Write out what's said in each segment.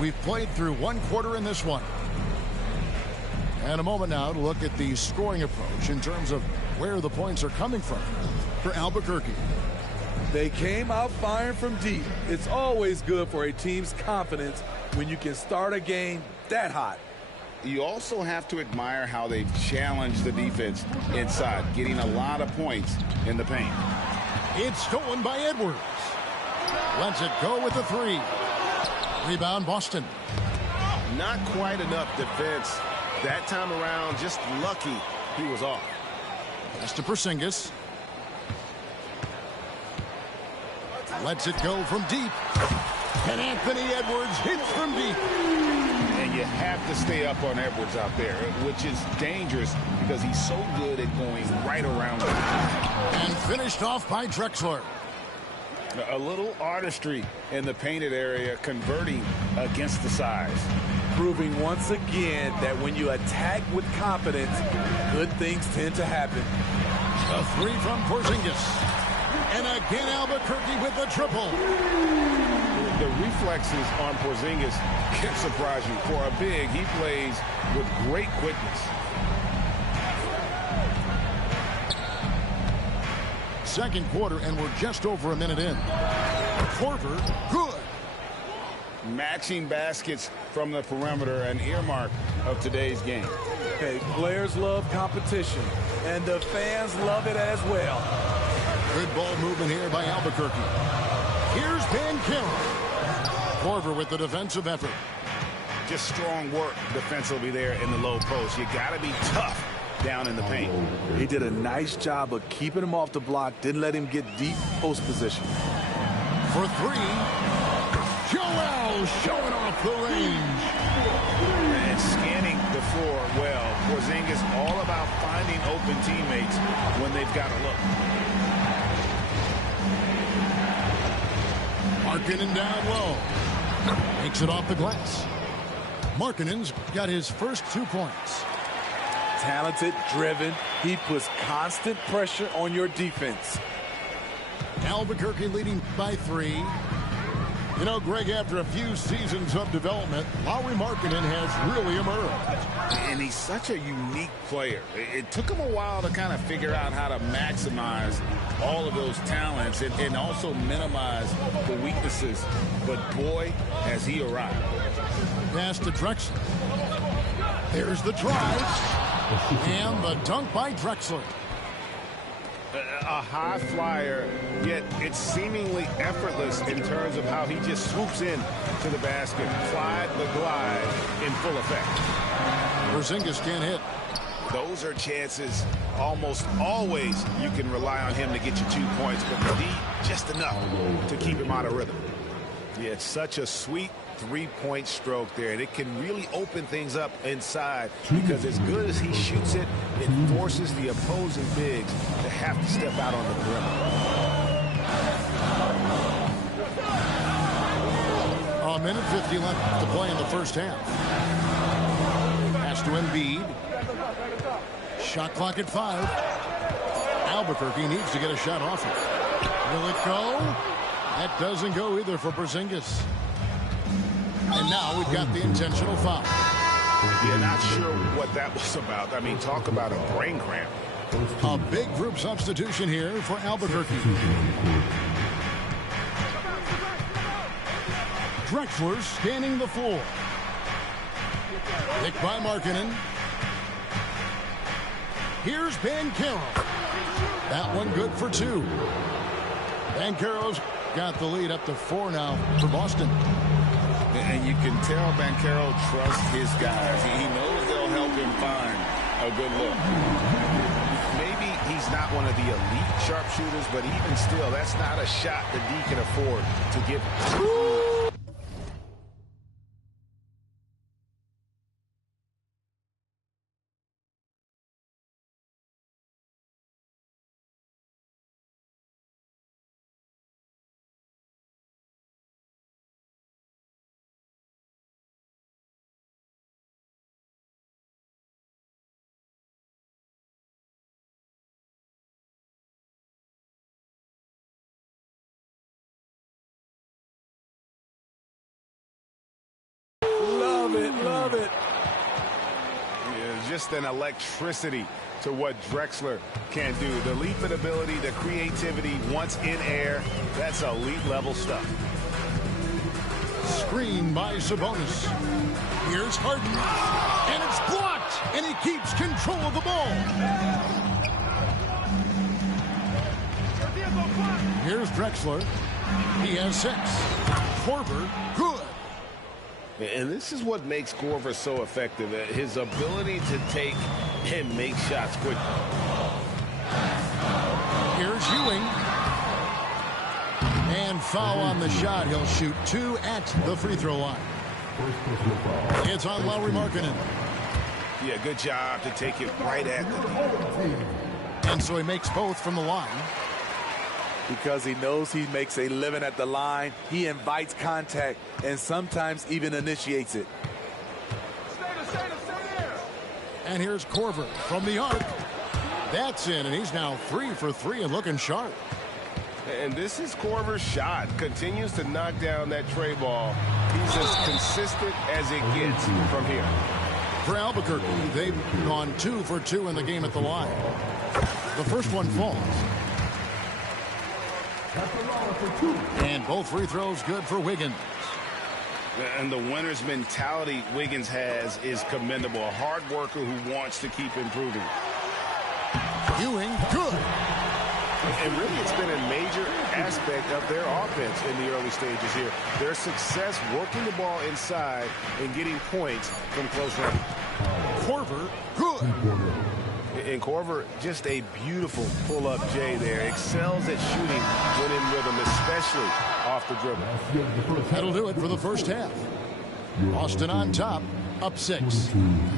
We've played through one quarter in this one. And a moment now to look at the scoring approach in terms of where the points are coming from for Albuquerque. They came out firing from deep. It's always good for a team's confidence when you can start a game that hot. You also have to admire how they've challenged the defense inside, getting a lot of points in the paint. It's stolen by Edwards. Lets it go with the three. Rebound, Boston. Not quite enough defense. That time around, just lucky he was off. Pass to Porzingis. Lets it go from deep. And Anthony Edwards hits from deep. And you have to stay up on Edwards out there, which is dangerous because he's so good at going right around him. And finished off by Drexler. A little artistry in the painted area, converting against the size. Proving once again that when you attack with confidence, good things tend to happen. A three from Porzingis. And again Albuquerque with the triple. The reflexes on Porzingis can surprise you. For a big, he plays with great quickness. Second quarter, and we're just over a minute in. Korver, good. Matching baskets from the perimeter, an earmark of today's game. Okay, players love competition, and the fans love it as well. Good ball movement here by Albuquerque. Here's Banchero. Korver with the defensive effort. Just strong work defensively there in the low post. You got to be tough down in the paint. He did a nice job of keeping him off the block, didn't let him get deep post position. For three, Joel showing off the range. And scanning the floor well. Porzingis all about finding open teammates when they've got a look. Markkanen down low. Makes it off the glass. Markkanen's got his first 2 points. Talented, driven. He puts constant pressure on your defense. Albuquerque leading by 3. You know, Greg, after a few seasons of development, Lauri Markkanen has really emerged. And he's such a unique player. It took him a while to kind of figure out how to maximize all of those talents and also minimize the weaknesses. But boy, has he arrived. Pass to Drexler. There's the drive. And the dunk by Drexler. A high flyer, yet it's seemingly effortless in terms of how he just swoops in to the basket. Clyde the glide in full effect. Porzingis can't hit. Those are chances almost always you can rely on him to get you 2 points, but indeed just enough to keep him out of rhythm. Yeah, it's such a sweet three-point stroke there, and it can really open things up inside because as good as he shoots it, it forces the opposing bigs to have to step out on the perimeter. A minute 50 left to play in the first half. Pass to Embiid. Shot clock at 5. Albuquerque needs to get a shot off it. Will it go? That doesn't go either for Porzingis. And now we've got the intentional foul. Yeah, not sure what that was about. I mean, talk about a brain cramp. A big group substitution here for Albuquerque. Drexler scanning the floor. Picked by Markkanen. Here's Banchero. That one good for 2. Banchero's got the lead up to 4 now for Boston. And you can tell Banchero trusts his guys. He knows they'll help him find a good look. Maybe he's not one of the elite sharpshooters, but even still, that's not a shot that he can afford to give. Love it, love it. Yeah, just an electricity to what Drexler can do. The leaping ability, the creativity once in air, that's elite level stuff. Screen by Sabonis. Here's Harden. And it's blocked. And he keeps control of the ball. Here's Drexler. He has 6. Korver, good. And this is what makes Korver so effective. His ability to take and make shots quickly. Here's Ewing. And foul on the shot. He'll shoot 2 at the free throw line. It's on Lauri Markkanen. Yeah, good job to take it right at them. And so he makes both from the line. Because he knows he makes a living at the line, he invites contact and sometimes even initiates it. And here's Korver from the arc. That's in, and he's now 3 for 3 and looking sharp. And this is Korver's shot. Continues to knock down that tray ball. He's as consistent as it gets from here. For Albuquerque, they've gone 2 for 2 in the game at the line. The first one falls. And both free throws good for Wiggins. And the winner's mentality Wiggins has is commendable. A hard worker who wants to keep improving. Ewing, good. And really, it's been a major aspect of their offense in the early stages here. Their success working the ball inside and getting points from close range. Korver, good. And Korver, just a beautiful pull-up J there. Excels at shooting when in rhythm, especially off the dribble. That'll do it for the first half. Boston on top, up 6.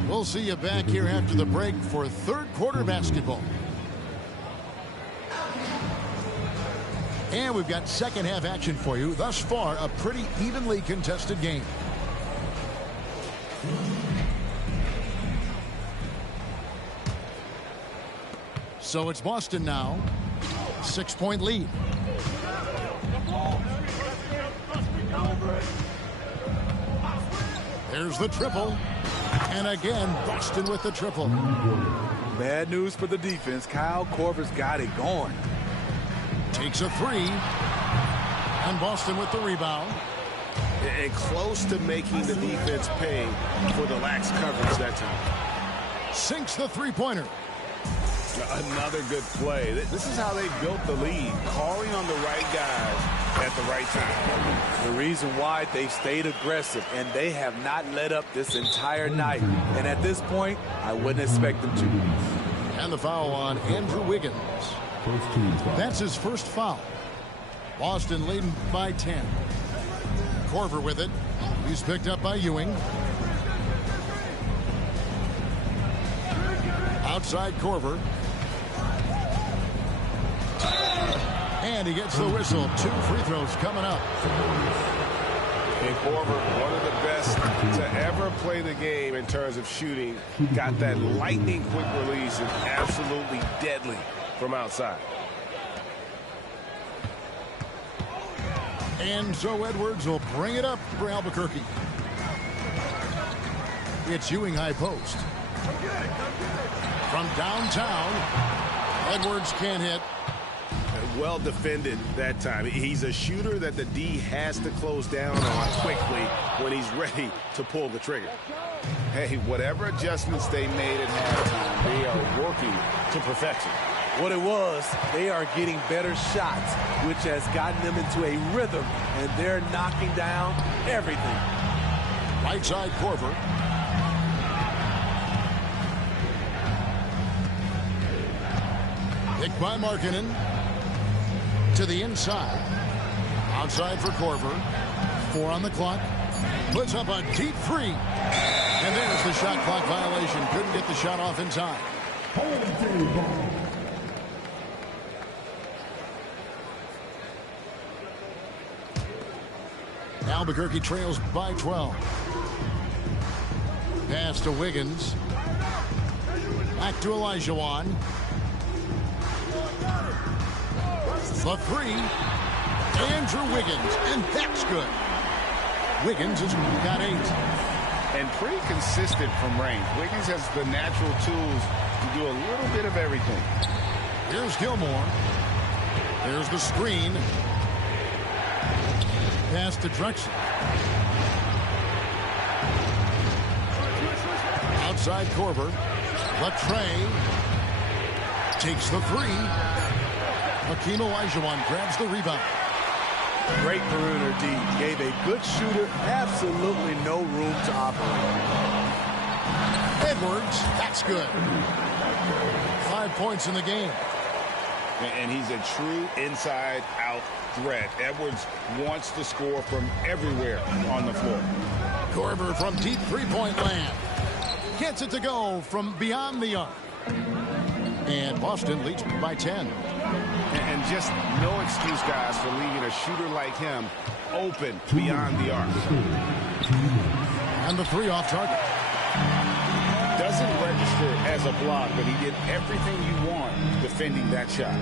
We'll see you back here after the break for third quarter basketball. And we've got second half action for you. Thus far, a pretty evenly contested game. So it's Boston now. 6-point lead. There's the triple. And again, Boston with the triple. Bad news for the defense. Kyle Korver's got it going. Takes a 3. And Boston with the rebound. And close to making the defense pay for the lax coverage that time. Sinks the three-pointer. Another good play. This is how they built the lead, calling on the right guys at the right time. The reason why they stayed aggressive, and they have not let up this entire night. And at this point, I wouldn't expect them to. And the foul on Andrew Wiggins. That's his first foul. Boston leading by 10. Korver with it. He's picked up by Ewing. Outside Korver. And he gets the whistle. 2 free throws coming up. And Korver, one of the best to ever play the game in terms of shooting. Got that lightning quick release and absolutely deadly from outside. And so Edwards will bring it up for Albuquerque. It's Ewing high post. From downtown, Edwards can't hit. Well defended that time. He's a shooter that the D has to close down on quickly when he's ready to pull the trigger. Hey, whatever adjustments they made at halftime, they are working to perfection. What it was, they are getting better shots, which has gotten them into a rhythm, and they're knocking down everything. Right side Korver. Picked by Markkanen. To the inside. Outside for Korver. 4 on the clock. Puts up a deep 3. And there's the shot clock violation. Couldn't get the shot off in time. Albuquerque trails by 12. Pass to Wiggins. Back to Olajuwon. The 3. Andrew Wiggins. And that's good. Wiggins has got 8. And and pretty consistent from range. Wiggins has the natural tools to do a little bit of everything. Here's Gilmore. There's the screen. Pass to Drexler. Outside Korver. Latrey takes the three. Hakeem Olajuwon grabs the rebound. Great perimeter D. Gave a good shooter absolutely no room to operate. Edwards, that's good. 5 points in the game. And he's a true inside-out threat. Edwards wants to score from everywhere on the floor. Korver from deep three-point land. Gets it to go from beyond the arc. And Boston leads by 10. And just no excuse, guys, for leaving a shooter like him open beyond the arc. And the three off target. Doesn't register as a block, but he did everything you want defending that shot.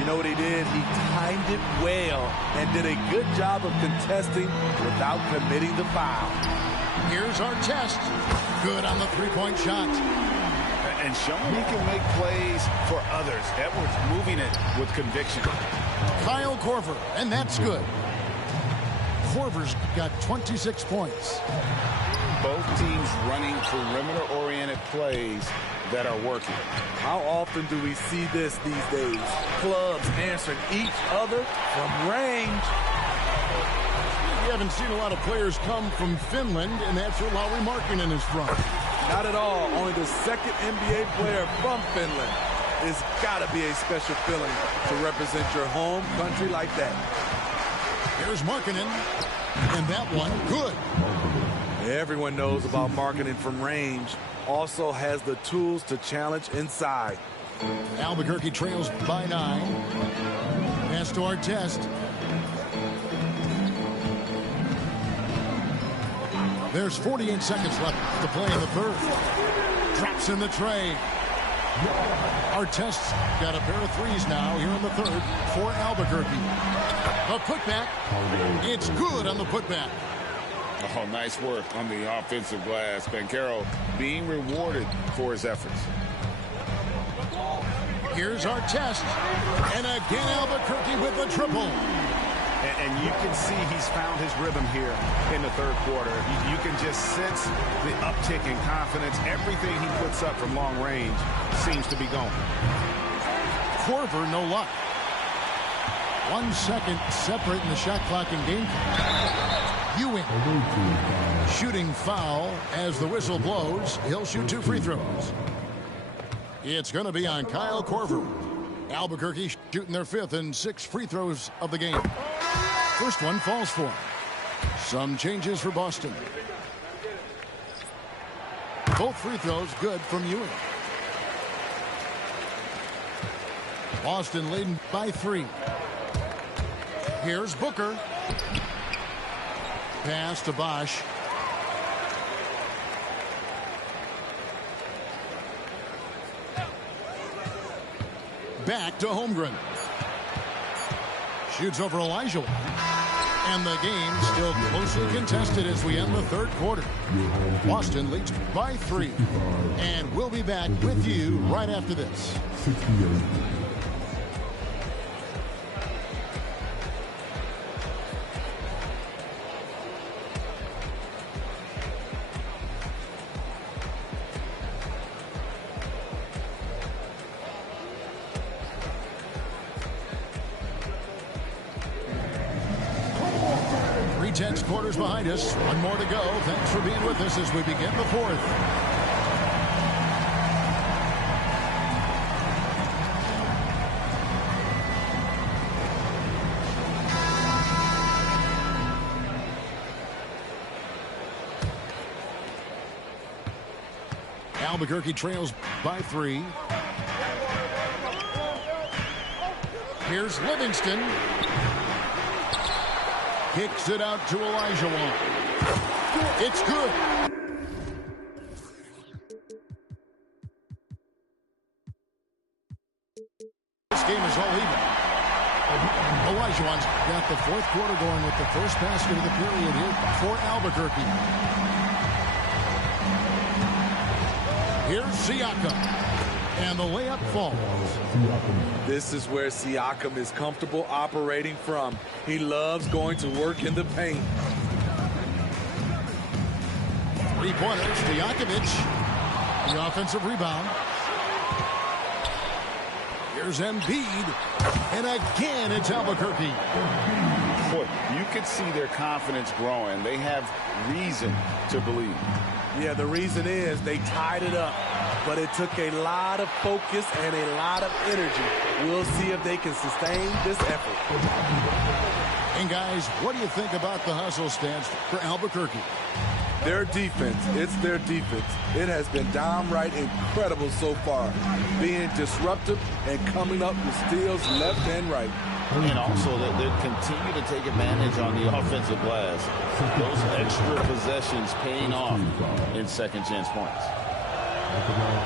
You know what he did? He timed it well and did a good job of contesting without committing the foul. Here's our test. Good on the three-point shot. And showing he can make plays for others. Edwards moving it with conviction. Kyle Korver, and that's good. Korver's got 26 points. Both teams running perimeter-oriented plays that are working. How often do we see this these days? Clubs answering each other from range. We haven't seen a lot of players come from Finland, and that's where Lauri Markkanen is from. Not at all. Only the second NBA player from Finland. It's got to be a special feeling to represent your home country like that. Here's Markkanen, and that one, good. Everyone knows about Markkanen from range. Also has the tools to challenge inside. Albuquerque trails by 9. Pass to our test. There's 48 seconds left to play in the third. Drops in the tray. Artest's got a pair of threes now here in the third for Albuquerque. A putback. It's good on the putback. Oh, nice work on the offensive glass. Banchero being rewarded for his efforts. Here's our test. And again, Albuquerque with the triple. And you can see he's found his rhythm here in the third quarter. You can just sense the uptick in confidence. Everything he puts up from long range seems to be going. Korver, no luck. 1 second separating the shot clock and game clock. Ewing. Shooting foul as the whistle blows. He'll shoot 2 free throws. It's going to be on Kyle Korver. Albuquerque shooting their 5th and 6th free throws of the game. First one falls for him. Some changes for Boston. Both free throws good from Ewing. Boston leading by 3. Here's Booker. Pass to Bosch. Back to Holmgren. Shoots over Olajuwon. And the game still closely contested as we end the third quarter. Boston leads by 3. And we'll be back with you right after this. Tense quarters behind us. One more to go. Thanks for being with us as we begin the fourth. Albuquerque trails by 3. Here's Livingston. Kicks it out to Olajuwon. It's good. This game is all even. Olajuwon's got the fourth quarter going with the first basket of the period here for Albuquerque. Here's Siakam. And the layup falls. This is where Siakam is comfortable operating from. He loves going to work in the paint. Three-pointers, Stojakovic. The offensive rebound. Here's Embiid. And again, it's Albuquerque. Boy, you could see their confidence growing. They have reason to believe. Yeah, the reason is they tied it up. But it took a lot of focus and a lot of energy. We'll see if they can sustain this effort. And guys, what do you think about the hustle stance for Albuquerque? Their defense, it's their defense. It has been downright incredible so far. Being disruptive and coming up with steals left and right. And also that they continue to take advantage on the offensive glass. Those extra possessions paying off in second chance points.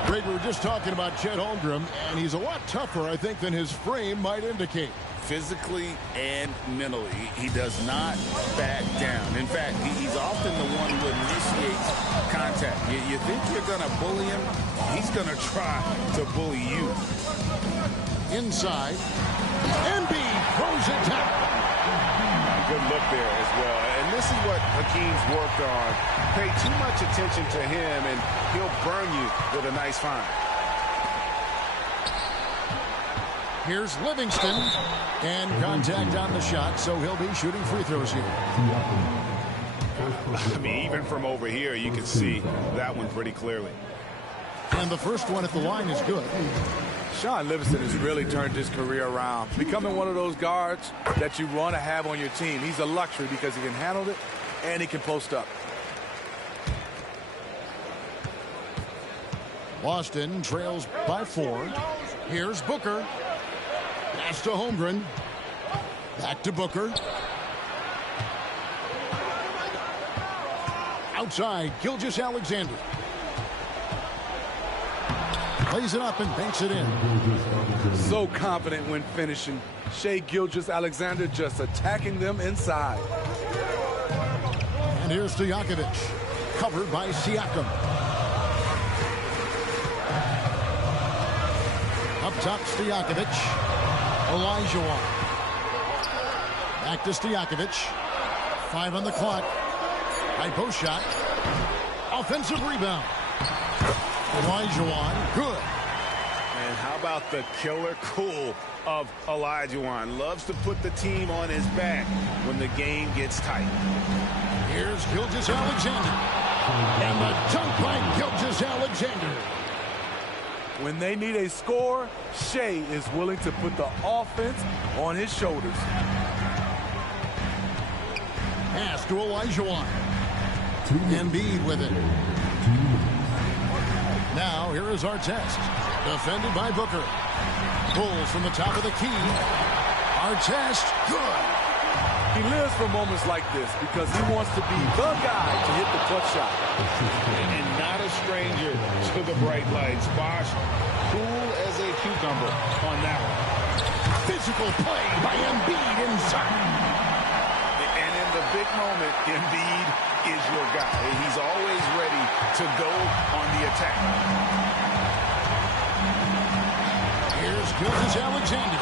Greg, we were just talking about Chet Holmgren, and he's a lot tougher, I think, than his frame might indicate. Physically and mentally, he does not back down. In fact, he's often the one who initiates contact. You think you're going to bully him? He's going to try to bully you. Inside, Embiid throws it down. Good look there as well. And this is what Hakeem's worked on. Pay too much attention to him, and he'll burn you with a nice find. Here's Livingston. And contact on the shot, so he'll be shooting free throws here. I mean, even from over here, you can see that one pretty clearly. And the first one at the line is good. Shaun Livingston has really turned his career around, becoming one of those guards that you want to have on your team. He's a luxury because he can handle it and he can post up. Boston trails by 4. Here's Booker. Pass to Holmgren. Back to Booker. Outside, Gilgeous-Alexander. Plays it up and banks it in. So confident when finishing. Shai Gilgeous-Alexander just attacking them inside. And here's Stojakovic. Covered by Siakam. Up top, Stojakovic. Olajuwon. Back to Stojakovic. 5 on the clock. High post shot. Offensive rebound. Olajuwon, good. And how about the killer cool of Olajuwon? Loves to put the team on his back when the game gets tight. Here's Gilgeous-Alexander. And the dunk by Gilgeous-Alexander. When they need a score, Shai is willing to put the offense on his shoulders. Pass to Olajuwon. Embiid with it. Now, here is Artest. Defended by Booker. Pulls from the top of the key. Artest, good. He lives for moments like this because he wants to be the guy to hit the clutch shot. And not a stranger to the bright lights. Bosh, cool as a cucumber on that one. Physical play by Embiid inside. And in the big moment, Embiid is your guy. He's always ready to go on the attack. Here's Gilgeous-Alexander.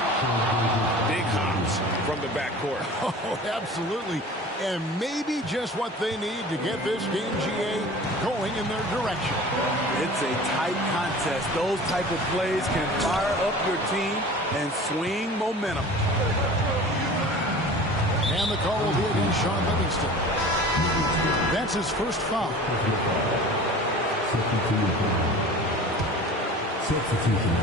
Big hops from the backcourt. Oh, absolutely. And maybe just what they need to get this game, GA, going in their direction. It's a tight contest. Those type of plays can fire up your team and swing momentum. And the call will be against Shaun Livingston. That's his first foul. Substitution.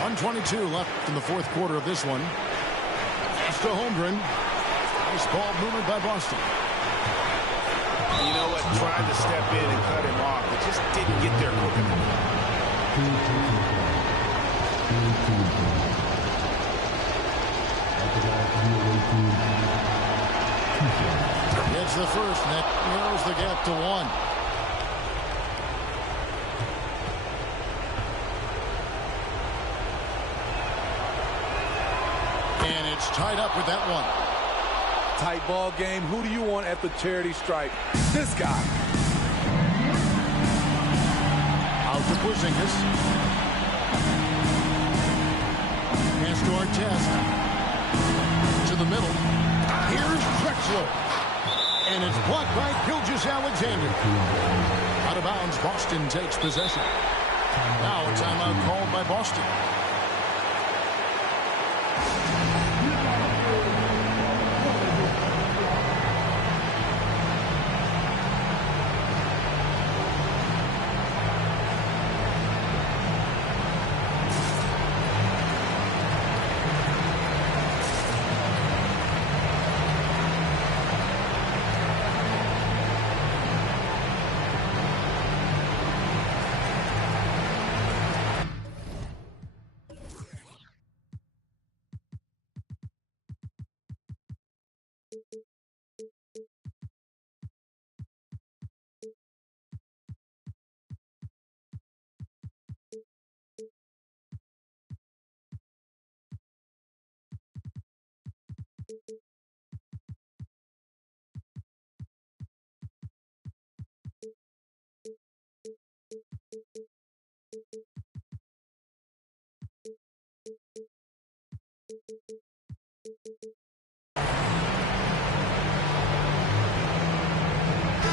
1:22 left in the fourth quarter of this one. Pass to Holmgren. Nice ball movement by Boston. You know what? Tried to step in and cut him off, but just didn't get there quick enough. It's the first, and that narrows the gap to 1. And it's tied up with that one. Tight ball game. Who do you want at the charity stripe? This guy. to Porzingis. Pass to Artest. To the middle. Here's Drexler. And it's blocked by Gilgeous-Alexander. Out of bounds, Boston takes possession. Now a timeout called by Boston.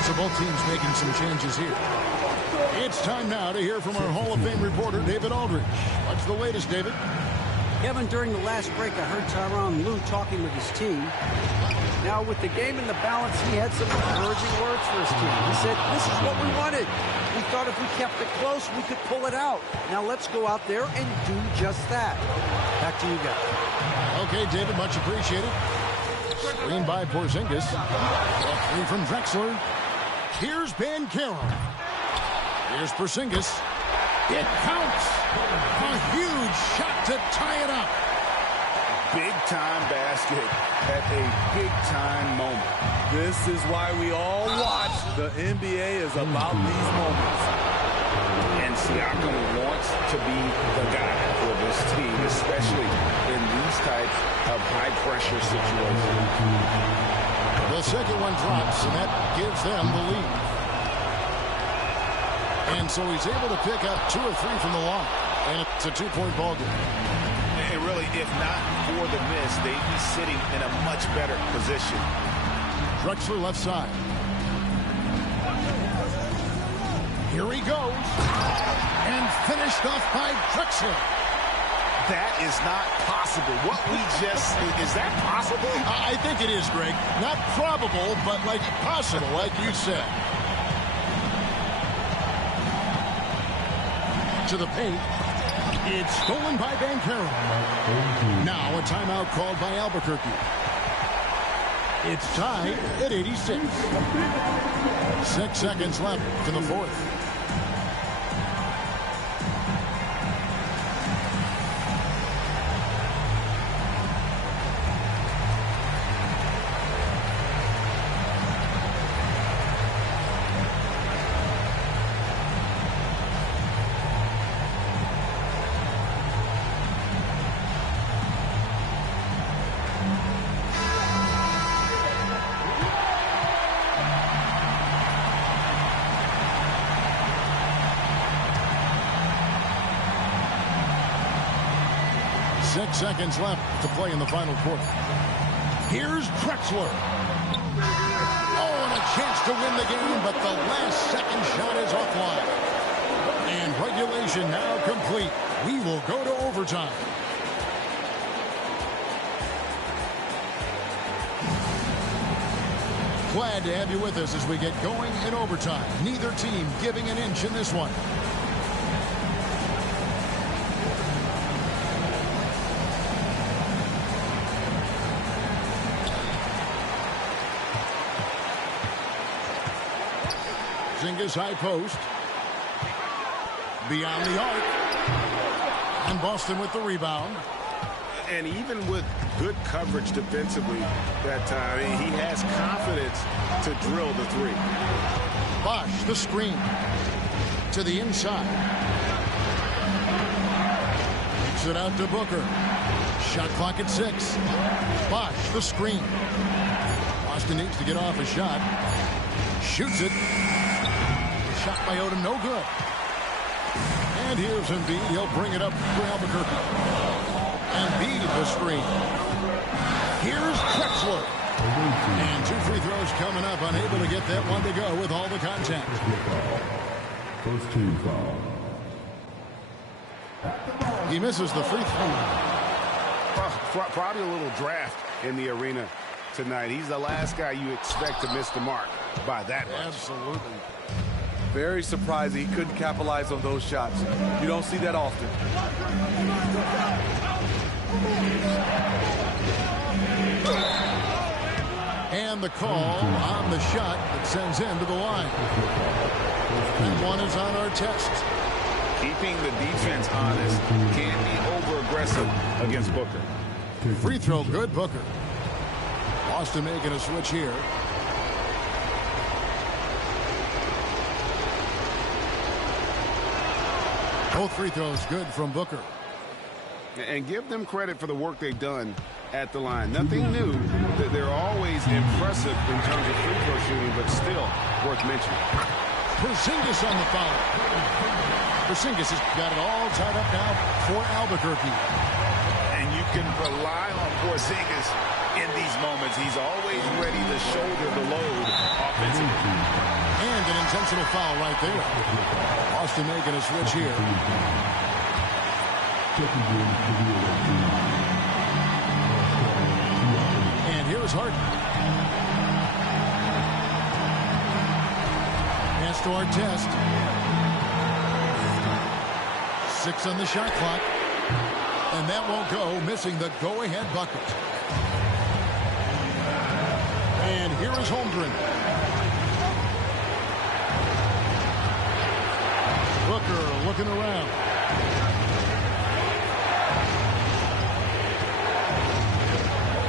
So both teams making some changes here. It's time now to hear from our Hall of Fame reporter, David Aldridge. What's the latest, David? Kevin, during the last break, I heard Tyronn Lue talking with his team. Now, with the game in the balance, he had some encouraging words for his team. He said, this is what we wanted. We thought if we kept it close, we could pull it out. Now, let's go out there and do just that. Back to you guys. Okay, David, much appreciated. Screen by Porzingis. A three from Drexler. Here's Banchero. Here's Porzingis. It counts. A huge shot to tie it up. Big-time basket at a big-time moment. This is why we all watch. The NBA is about these moments. And Siakam wants to be the guy for this team, especially in these types of high-pressure situations. The second one drops, and that gives them the lead. And so he's able to pick up 2 or 3 from the line. And it's a 2-point ball game. And really, if not for the miss, they'd be sitting in a much better position. Drexler left side. Here he goes. And finished off by Drexler. That is not possible. What we just... Is that possible? I think it is, Greg. Not probable, but like possible, like you said. To the paint. It's stolen by Banchero. Now a timeout called by Albuquerque. It's tied at 86. 6 seconds left in the fourth. Six seconds left to play in the final quarter. Here's Drexler. Oh, and a chance to win the game, but the last second shot is offline. And regulation now complete. We will go to overtime. Glad to have you with us as we get going in overtime. Neither team giving an inch in this one. Porzingis high post. Beyond the arc. And Boston with the rebound. And even with good coverage defensively that time, he has confidence to drill the three. Bosh, the screen. To the inside. Kicks it out to Booker. Shot clock at 6. Bosh, the screen. Boston needs to get off a shot. Shoots it. Shot by Odom, no good. And here's Embiid. He'll bring it up for Albuquerque. Embiid the screen. Here's Drexler. And 2 free throws coming up. Unable to get that one to go with all the contact. First team foul. He misses the free throw. Probably a little draft in the arena tonight. He's the last guy you expect to miss the mark by that much. Absolutely. Very surprising he couldn't capitalize on those shots. You don't see that often. And the call on the shot that sends him to the line. And one is on our test. Keeping the defense honest, can't be over-aggressive against Booker. Free throw, good, Booker. Boston making a switch here. Both free throws good from Booker. And give them credit for the work they've done at the line. Nothing new. They're always impressive in terms of free throw shooting, but still worth mentioning. Porzingis on the foul. Porzingis has got it all tied up now for Albuquerque. And you can rely on Porzingis in these moments. He's always ready to shoulder the load offensively. And an intentional foul right there. Boston making a switch here. And here's Harden. Pass to Artest. 6 on the shot clock. And that won't go, missing the go-ahead bucket. And here is Holmgren. Booker looking around.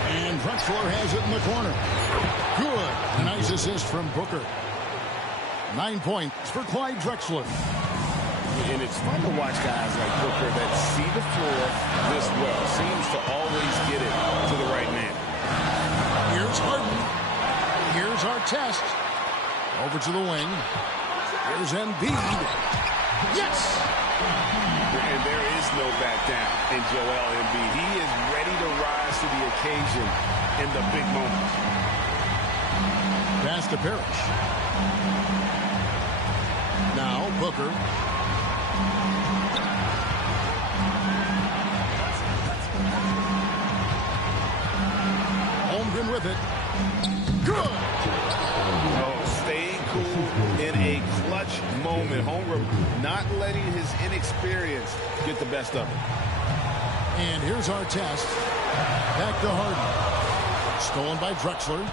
And Drexler has it in the corner. Good. A nice assist from Booker. 9 points for Clyde Drexler. And it's fun to watch guys like Booker that see the floor this well. Seems to always get it to the right man. Here's Harden. Here's Artest. Over to the wing. Here's Embiid. Yes! And there is no back down in Joel Embiid. He is ready to rise to the occasion in the big moments. Pass to Parrish. Now Booker. Holmgren with it. Good! Oh, staying cool in a clutch moment. Holmgren not letting his inexperience get the best of him. And here's our test. Back to Harden. Stolen by Drexler.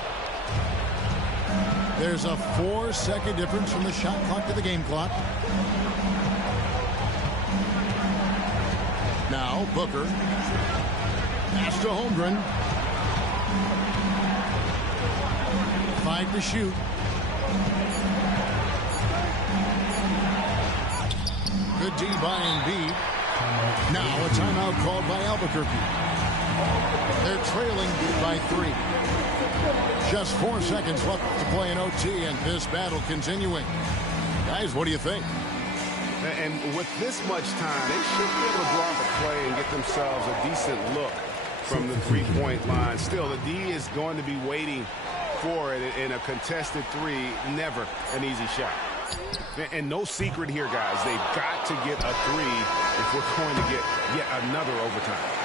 There's a 4-second difference from the shot clock to the game clock. Now Booker. Pass to Holmgren. 5 to shoot. Good D by Embiid. Now a timeout called by Albuquerque. They're trailing by 3. Just 4 seconds left to play in OT, and this battle continuing. Guys, what do you think? And with this much time, they should be able to draw up a play and get themselves a decent look from the three-point line. Still, the D is going to be waiting for it in a contested three. Never an easy shot. And no secret here, guys. They've got to get a three if we're going to get yet another overtime.